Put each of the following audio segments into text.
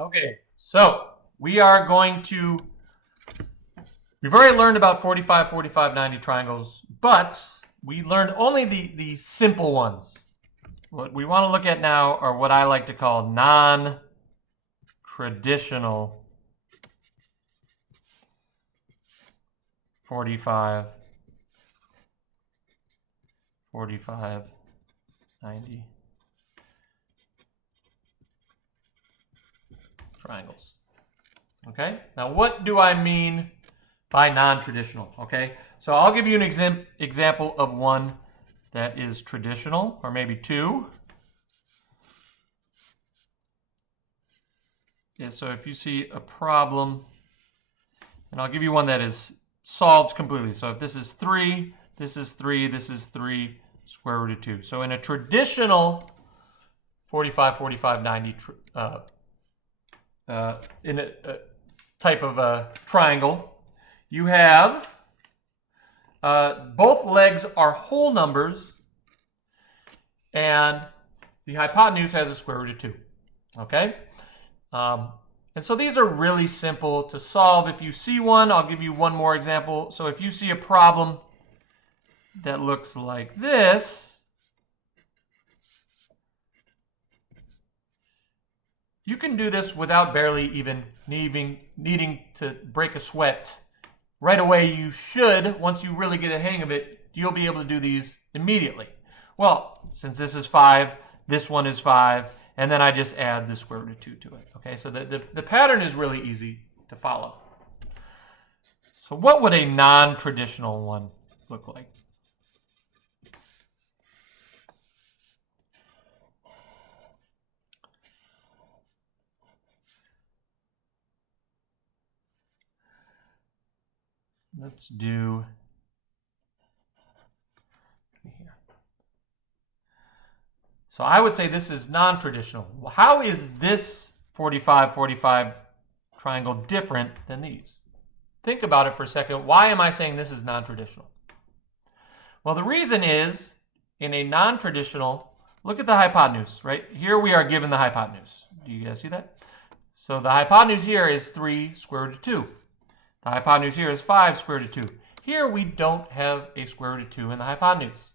Okay, so we are going to, we've already learned about 45, 45, 90 triangles, but we learned only the simple ones. What we want to look at now are what I like to call non-traditional 45, 45, 90 triangles. Okay, now what do I mean by non-traditional? Okay, so I'll give you an example of one that is traditional, or maybe two. Yeah, so if you see a problem, and I'll give you one that is solved completely. So if this is 3, this is 3, this is 3, square root of 2. So in a traditional 45, 45, 90 in a type of a triangle, you have both legs are whole numbers, and the hypotenuse has a square root of 2. Okay? And so these are really simple to solve. If you see one, I'll give you one more example. So if you see a problem that looks like this, you can do this without barely even needing to break a sweat. Right away, you should, once you really get a hang of it, you'll be able to do these immediately. Well, since this is 5, this one is 5, and then I just add the square root of 2 to it. Okay, so the pattern is really easy to follow. So what would a non-traditional one look like? Let's do here. So I would say this is non-traditional. How is this 45, 45 triangle different than these? Think about it for a second. Why am I saying this is non-traditional? Well, the reason is, in a non-traditional, look at the hypotenuse, right? Here we are given the hypotenuse. Do you guys see that? So the hypotenuse here is 3 square root of 2. The hypotenuse here is 5 square root of 2. Here we don't have a square root of 2 in the hypotenuse.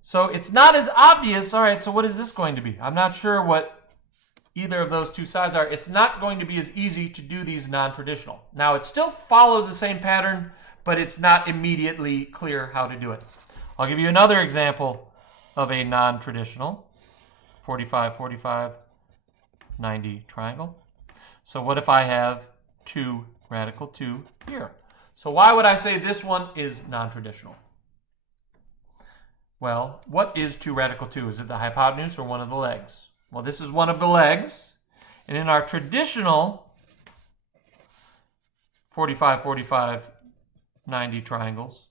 So it's not as obvious. All right, so what is this going to be? I'm not sure what either of those two sides are. It's not going to be as easy to do these non-traditional. Now, it still follows the same pattern, but it's not immediately clear how to do it. I'll give you another example of a non-traditional 45, 45, 90 triangle. So what if I have 2 radical 2 here? So why would I say this one is non-traditional? Well, what is 2 radical 2? Is it the hypotenuse or one of the legs? Well, this is one of the legs. And in our traditional 45, 45, 90 triangles,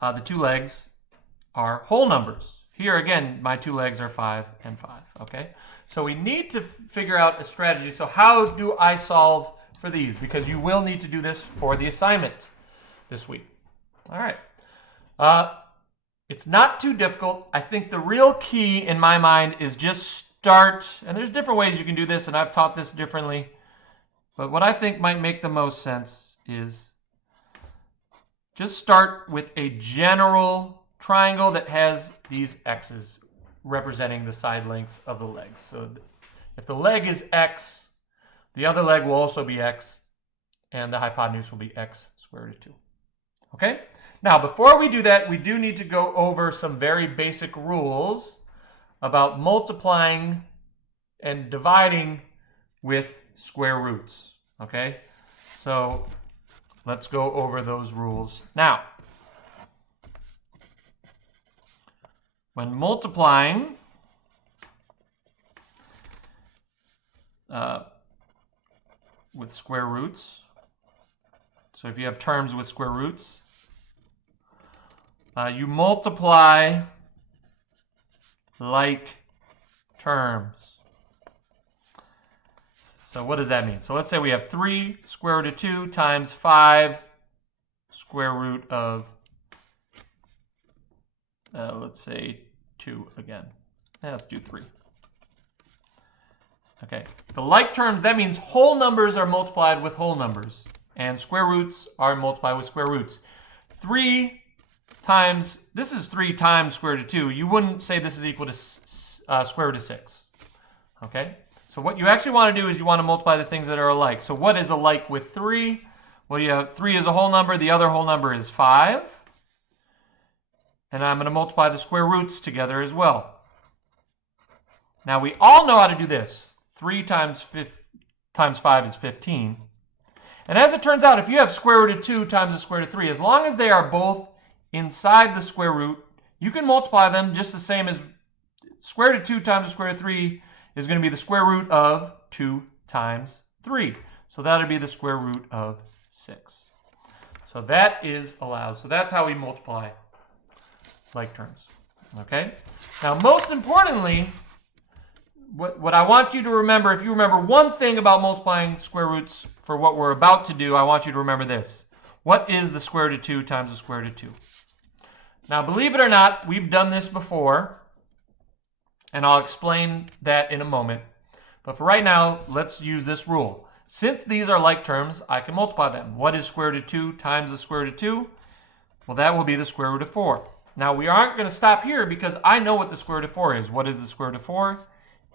the 2 legs are whole numbers. Here again, my 2 legs are 5 and 5, okay? So we need to figure out a strategy. So how do I solve for these? Because you will need to do this for the assignment this week. All right. It's not too difficult. I think the real key in my mind is just start, and there's different ways you can do this, and I've taught this differently, but what I think might make the most sense is just start with a general triangle that has these x's representing the side lengths of the legs. So if the leg is x, the other leg will also be x, and the hypotenuse will be x square root of 2. Okay? Now, before we do that, we do need to go over some very basic rules about multiplying and dividing with square roots. Okay? So let's go over those rules now. When multiplying with square roots, so if you have terms with square roots, you multiply like terms. So what does that mean? So let's say we have 3 square root of 2 times 5 square root of, let's say 2 again. Let's do 3. Okay, the like terms, that means whole numbers are multiplied with whole numbers, and square roots are multiplied with square roots. 3 times, this is 3 times square root of 2. You wouldn't say this is equal to square root of 6. Okay, so what you actually want to do is you want to multiply the things that are alike. So what is alike with 3? Well, you have 3 is a whole number, the other whole number is 5. And I'm going to multiply the square roots together as well. Now we all know how to do this. 3 times 5 is 15. And as it turns out, if you have square root of 2 times the square root of 3, as long as they are both inside the square root, you can multiply them just the same as square root of 2 times the square root of 3 is going to be the square root of 2 times 3. So that would be the square root of 6. So that is allowed. So that's how we multiply like terms. Okay? Now, most importantly, what I want you to remember, if you remember one thing about multiplying square roots for what we're about to do, I want you to remember this. What is the square root of 2 times the square root of 2? Now, believe it or not, we've done this before, and I'll explain that in a moment. But for right now, let's use this rule. Since these are like terms, I can multiply them. What is square root of 2 times the square root of 2? Well, that will be the square root of 4. Now, we aren't going to stop here because I know what the square root of 4 is. What is the square root of 4?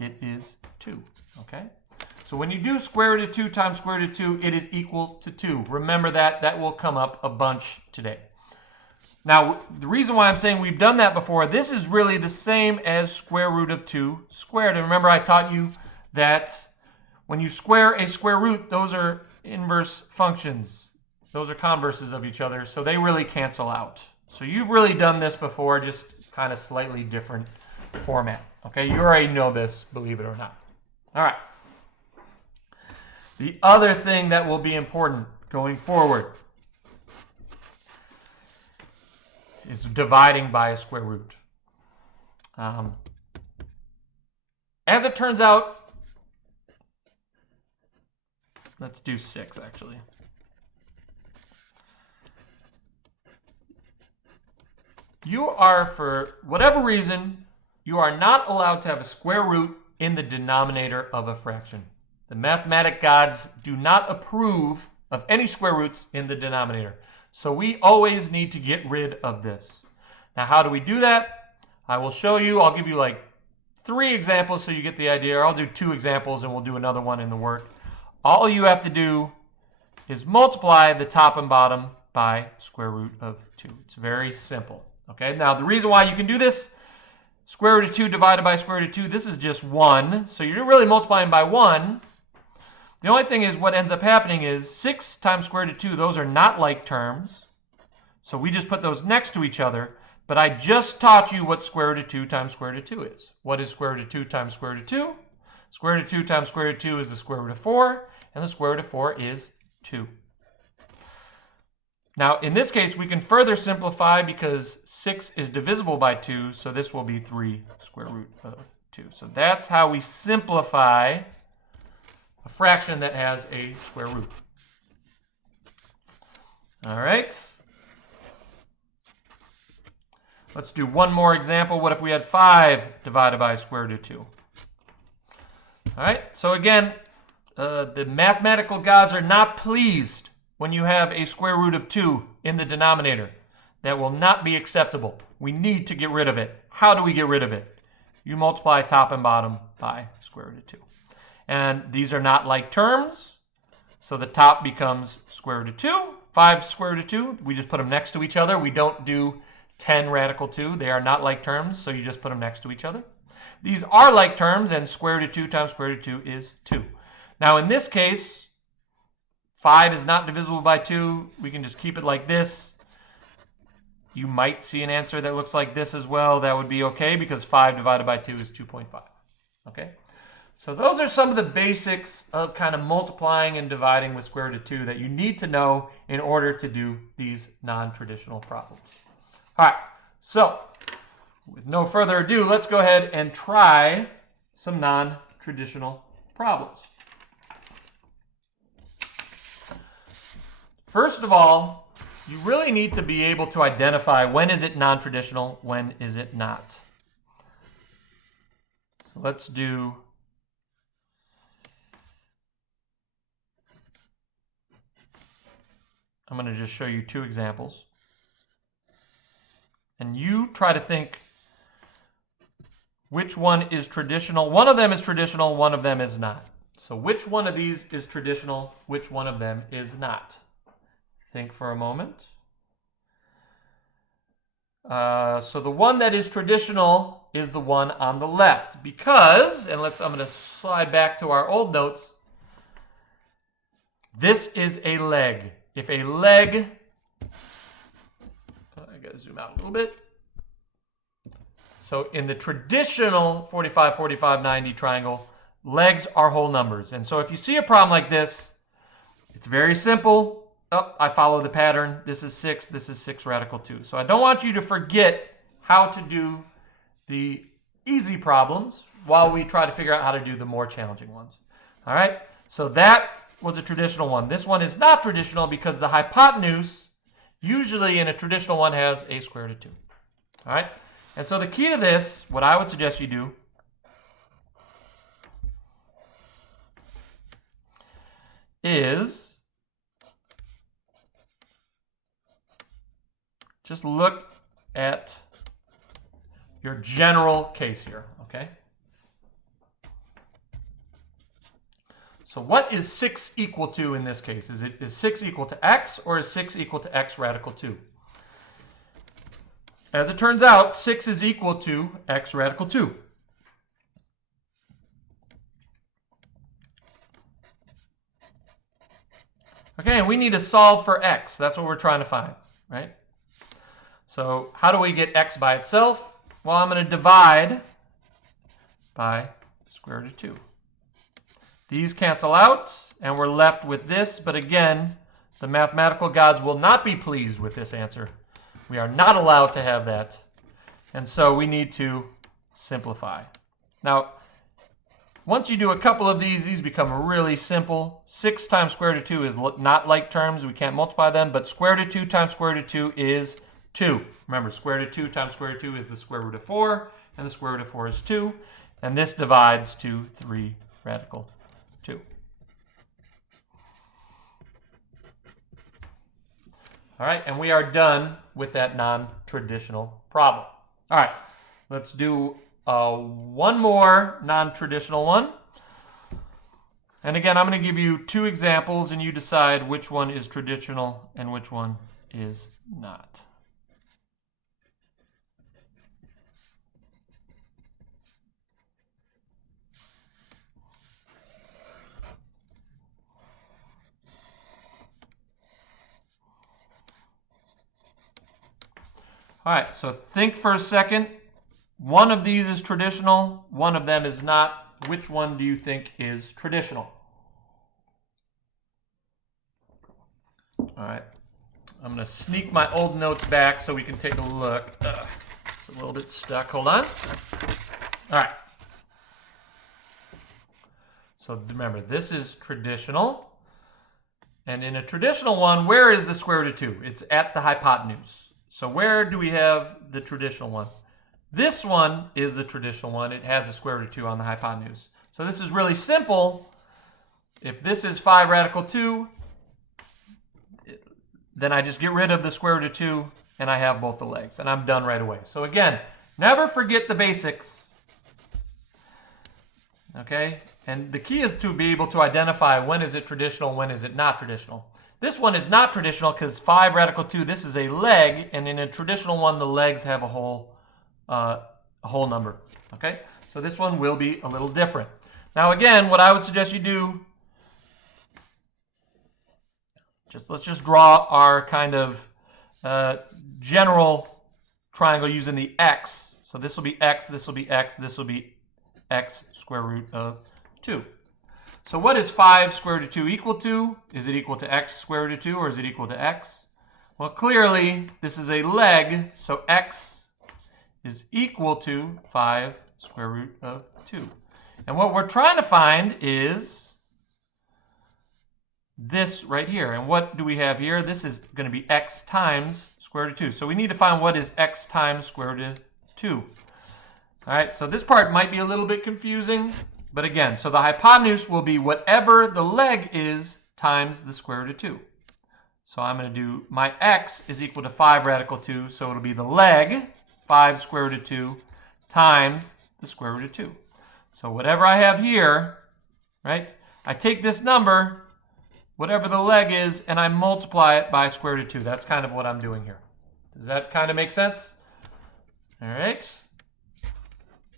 It is 2, okay? So when you do square root of 2 times square root of 2, it is equal to 2. Remember that. That will come up a bunch today. Now, the reason why I'm saying we've done that before, this is really the same as square root of 2 squared. And remember, I taught you that when you square a square root, those are inverse functions. Those are converses of each other, so they really cancel out. So you've really done this before, just kind of slightly different format. Okay, you already know this, believe it or not. All right. The other thing that will be important going forward is dividing by a square root. As it turns out, let's do 6 actually. You are, for whatever reason, you are not allowed to have a square root in the denominator of a fraction. The mathematic gods do not approve of any square roots in the denominator. So we always need to get rid of this. Now, how do we do that? I will show you. I'll give you like 3 examples so you get the idea. Or I'll do 2 examples and we'll do another one in the work. All you have to do is multiply the top and bottom by square root of 2. It's very simple. Okay, now the reason why you can do this, square root of 2 divided by square root of 2, this is just 1. So you're really multiplying by 1. The only thing is what ends up happening is 6 times square root of 2, those are not like terms. So we just put those next to each other. But I just taught you what square root of 2 times square root of 2 is. What is square root of 2 times square root of 2? Square root of 2 times square root of 2 is the square root of 4. And the square root of 4 is 2. Now, in this case, we can further simplify because 6 is divisible by 2, so this will be 3 square root of 2. So that's how we simplify a fraction that has a square root. All right. Let's do one more example. What if we had 5 divided by square root of 2? All right, so again, the mathematical gods are not pleased when you have a square root of 2 in the denominator. That will not be acceptable. We need to get rid of it. How do we get rid of it? You multiply top and bottom by square root of 2. And these are not like terms, so the top becomes square root of 2. 5 square root of 2, we just put them next to each other. We don't do 10 radical 2. They are not like terms, so you just put them next to each other. These are like terms, and square root of 2 times square root of 2 is 2. Now, in this case, 5 is not divisible by 2. We can just keep it like this. You might see an answer that looks like this as well. That would be okay because 5 divided by 2 is 2.5. Okay? So those are some of the basics of kind of multiplying and dividing with square root of 2 that you need to know in order to do these non-traditional problems. All right, so with no further ado, let's go ahead and try some non-traditional problems. First of all, you really need to be able to identify when is it non-traditional, when is it not. So let's do I'm going to just show you two examples. And you try to think which one is traditional. One of them is traditional, one of them is not. So which one of these is traditional, which one of them is not? Think for a moment. So the one that is traditional is the one on the left because, and I'm going to slide back to our old notes. This is a leg. If a leg, I got to zoom out a little bit. So in the traditional 45, 45, 90 triangle, legs are whole numbers. And so if you see a problem like this, it's very simple. Oh, I follow the pattern. This is 6 radical 2. So I don't want you to forget how to do the easy problems while we try to figure out how to do the more challenging ones. All right, so that was a traditional one. This one is not traditional because the hypotenuse usually in a traditional one has a square root of 2. All right, and so the key to this, what I would suggest you do, is just look at your general case here, okay? So what is 6 equal to in this case? Is 6 equal to x or is 6 equal to x radical 2? As it turns out, 6 is equal to x radical 2. Okay, and we need to solve for x. That's what we're trying to find, right? So how do we get x by itself? Well, I'm going to divide by square root of 2. These cancel out, and we're left with this. But again, the mathematical gods will not be pleased with this answer. We are not allowed to have that. And so we need to simplify. Now, once you do a couple of these become really simple. 6 times square root of 2 is not like terms. We can't multiply them. But square root of 2 times square root of 2 is 2. Remember, square root of 2 times square root of 2 is the square root of 4, and the square root of 4 is 2. And this divides to 3 radical 2. All right, and we are done with that non-traditional problem. All right, let's do one more non-traditional one. And again, I'm going to give you 2 examples, and you decide which one is traditional and which one is not. All right, so think for a second. One of these is traditional, one of them is not. Which one do you think is traditional? All right, I'm going to sneak my old notes back so we can take a look. It's a little bit stuck. Hold on. All right. So remember, this is traditional. And in a traditional one, where is the square root of 2? It's at the hypotenuse. So where do we have the traditional one? This one is the traditional one. It has a square root of 2 on the hypotenuse. So this is really simple. If this is 5 radical 2, then I just get rid of the square root of 2, and I have both the legs, and I'm done right away. So again, never forget the basics. Okay? And the key is to be able to identify when is it traditional, when is it not traditional. This one is not traditional because 5 radical 2, this is a leg, and in a traditional one, the legs have a whole number. Okay? So this one will be a little different. Now again, what I would suggest you do, let's just draw our kind of general triangle using the x. So this will be x, this will be x, this will be x square root of 2. So what is 5 square root of 2 equal to? Is it equal to x square root of 2 or is it equal to x? Well, clearly this is a leg, so x is equal to 5 square root of 2. And what we're trying to find is this right here. And what do we have here? This is going to be x times square root of 2. So we need to find what is x times square root of 2. All right, so this part might be a little bit confusing. But again, so the hypotenuse will be whatever the leg is times the square root of 2. So I'm going to do, my x is equal to 5 radical 2, so it'll be the leg, 5 square root of 2, times the square root of 2. So whatever I have here, right, I take this number, whatever the leg is, and I multiply it by square root of 2. That's kind of what I'm doing here. Does that kind of make sense? All right.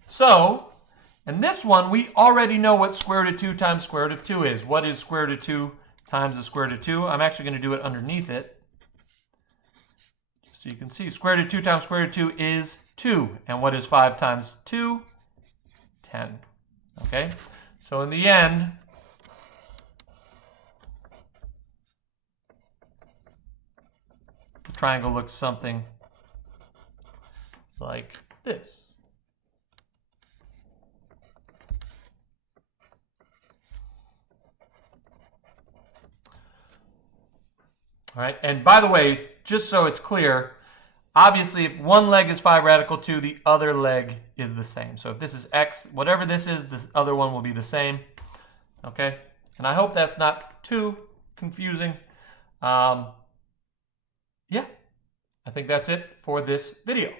So, and this one, we already know what square root of 2 times square root of 2 is. What is square root of 2 times the square root of 2? I'm actually going to do it underneath it. So you can see square root of 2 times square root of 2 is 2. And what is 5 times 2? 10. Okay? So in the end, the triangle looks something like this. All right, and by the way, just so it's clear, obviously if one leg is 5 radical 2, the other leg is the same. So if this is x, whatever this is, this other one will be the same. Okay, and I hope that's not too confusing. Yeah, I think that's it for this video.